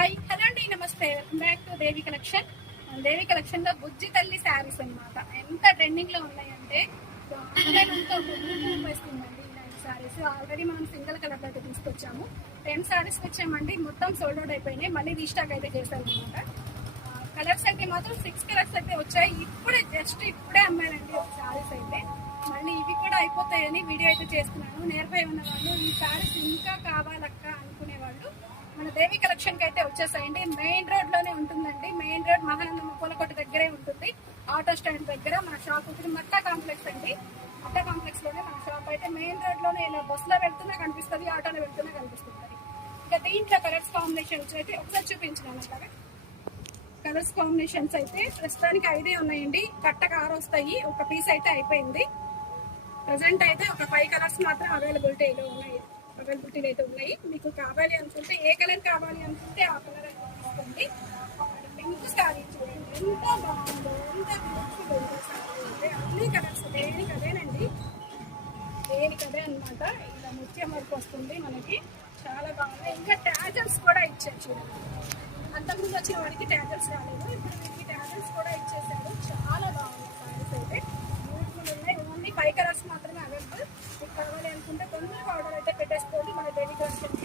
Hi hello అండి, నమస్తే. Welcome back to Devi collection. Devi collection లో బుజ్జి తల్లి శారీస్ అనమాట. ఎంత ట్రెండింగ్ లో ఉన్నాయంటే ఆన్లైన్ అంతా వేస్తుందండి ఇలాంటి శారీస్. ఆల్రెడీ మనం సింగిల్ కలర్ అయితే తీసుకొచ్చాము. 10 శారీస్ వచ్చామండి, మొత్తం సోల్డ్ అవుట్ అయిపోయినాయి. మళ్ళీ రీస్టాక్ అయితే చేశాను అనమాట. కలర్స్ అయితే మాత్రం 6 కలర్స్ అయితే వచ్చాయి. ఇప్పుడే అమ్మానండి ఒక శారీస్ అయితే. మళ్ళీ ఇవి కూడా అయిపోతాయని వీడియో అయితే చేస్తున్నాను. నియర్ బై ఉన్న వాళ్ళు ఈ శారీస్ ఇంకా కావాలక్క అనుకునే వాళ్ళు మన దేవి కలెక్షన్ కి అయితే వచ్చేసాయండి. మెయిన్ రోడ్ లోనే ఉంటుందండి. మెయిన్ రోడ్ మహానందమ్మ పూలకొట్టు దగ్గరే ఉంటుంది. ఆటో స్టాండ్ దగ్గర మన షాప్ ఉంటుంది. మట్టా కాంప్లెక్స్ అండి. మట్టా కాంప్లెక్స్ లోనే మన షాప్ అయితే మెయిన్ రోడ్ లోనే. ఇలా బస్సులో వెళ్తున్నా కనిపిస్తుంది, ఆటోలో వెళ్తున్నా కనిపిస్తుంది. ఇక దీంట్లో కలర్స్ కాంబినేషన్స్ అయితే ఒకసారి చూపించినాను. అట్లాగా కలర్స్ కాంబినేషన్స్ అయితే ప్రస్తుతానికి 5 ఉన్నాయండి. కట్టకు 6 వస్తాయి. ఒక పీస్ అయితే అయిపోయింది. ప్రజెంట్ అయితే ఒక 5 కలర్స్ మాత్రం అవైలబిలిటీలో అయితే ఉన్నాయి. మీకు కావాలి అనుకుంటే ఏ కలర్ కావాలి అనుకుంటే ఆ కలర్ అయితే తీసుకోండి. పింక్ సారీ చూడండి ఎంత బాగుందో, ఎంత బ్యూటిఫుల్ ఉందో సారీ అంటే. అన్ని కలర్స్ దేనికదేనండి, దేనికదే అనమాట. ఇలా ముత్యం వరకు వస్తుంది మనకి. చాలా బాగుంది. ఇంకా ట్యాజల్స్ కూడా ఇచ్చారు చూడండి. అంతకుముందు వచ్చిన వాడికి ట్యాజల్స్ రాలేదు, ఇప్పుడు వీటికి ట్యాజల్స్ కూడా ఇచ్చేసారు. చాలా బాగుంది సారీస్ అయితే. బ్యూటిఫుల్ ఉన్నాయి. ఓన్లీ 5 కలర్స్ మాత్రమే అవైలబుల్. మీకు కావాలి అనుకుంటే తొందరగా ఆర్డర్ అయితే పెట్టేసుకోండి. మన దేవి కలెక్షన్